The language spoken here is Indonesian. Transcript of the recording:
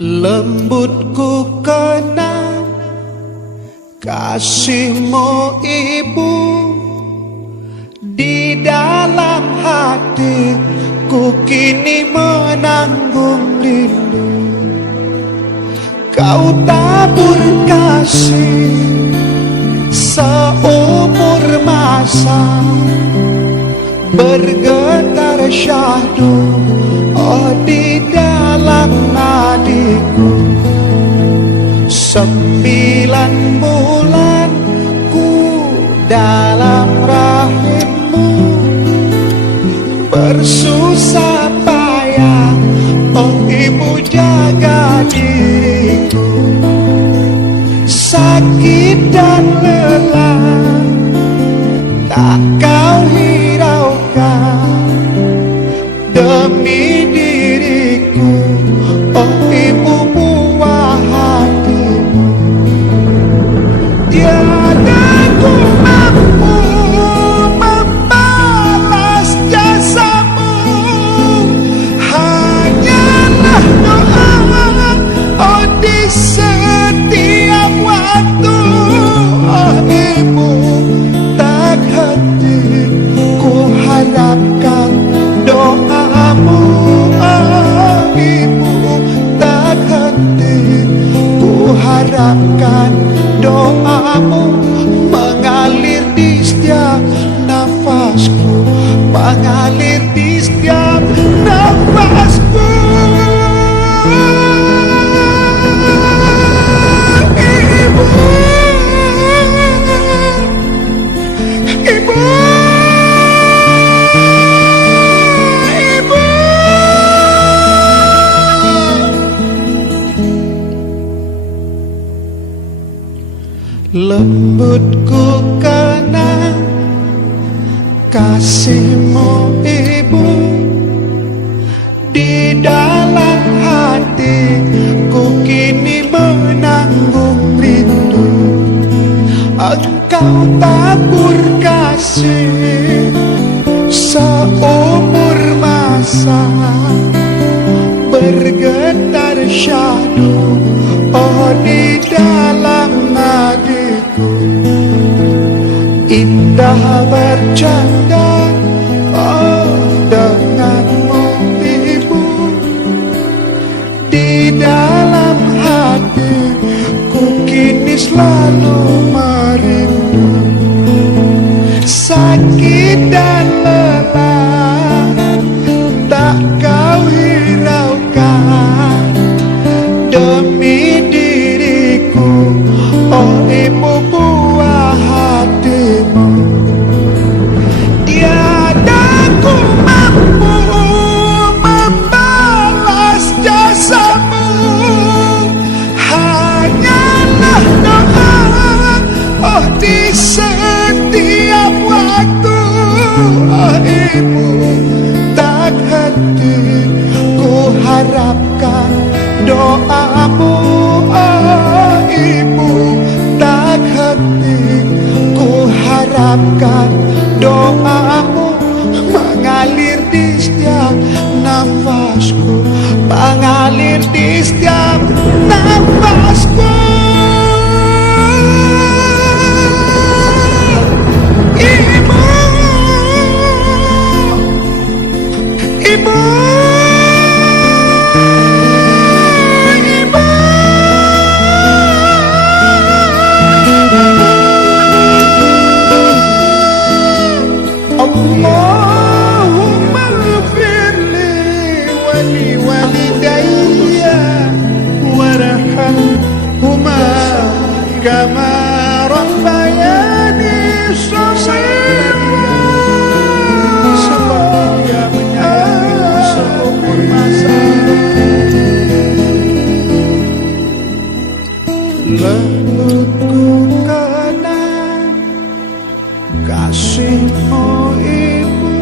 Lembutku kenang kasihmu ibu, di dalam hatiku kini menanggung rindu. Kau tabur kasih seumur masa, bergetar syahdu oh di dalam nadiku. 9 bulan ku dalam rahimmu, bersusah payah oh ibu jaga diriku. Sakit dan lelah tak kau hiraukan demi diriku oh ibu buah hatimu. Tiada ku mampu membalas jasamu, hanyalah doa oh di setiap waktu. Oh ibu tak henti ku harapkan doamu. Oh ibu tak henti ku harapkan doamu, mengalir di setiap nafasku, mengalir di setiap nafasku. Ibu, ibu, ibu. Lembutku kenang kasihmu ibu, di dalam hatiku kini menanggung rindu. Engkau tabur kasih seumur masa, bergetar syahdu oh di dalam nadiku. Indah bercanda oh denganmu ibu, di dalam hatiku kini selalu merindu. Sakit dan lelah tak kau hiraukan demi diriku oh ibu buah hatimu. Tiada ku mampu membalas jasamu, hanyalah doa oh di setiap waktu. Oh ibu tak henti ku harapkan doamu. Oh ibu tak henti ku harapkan doamu, mengalir di setiap nafasku, mengalir di setiap nafasku. Ibu, ibu, ibu. Allahumma ighfirli wa li walidayya warhamhuma kama rabbayani shaghira. Sebab dia menyayangi seumur masa. Lembutku kenang kasihmu ibu,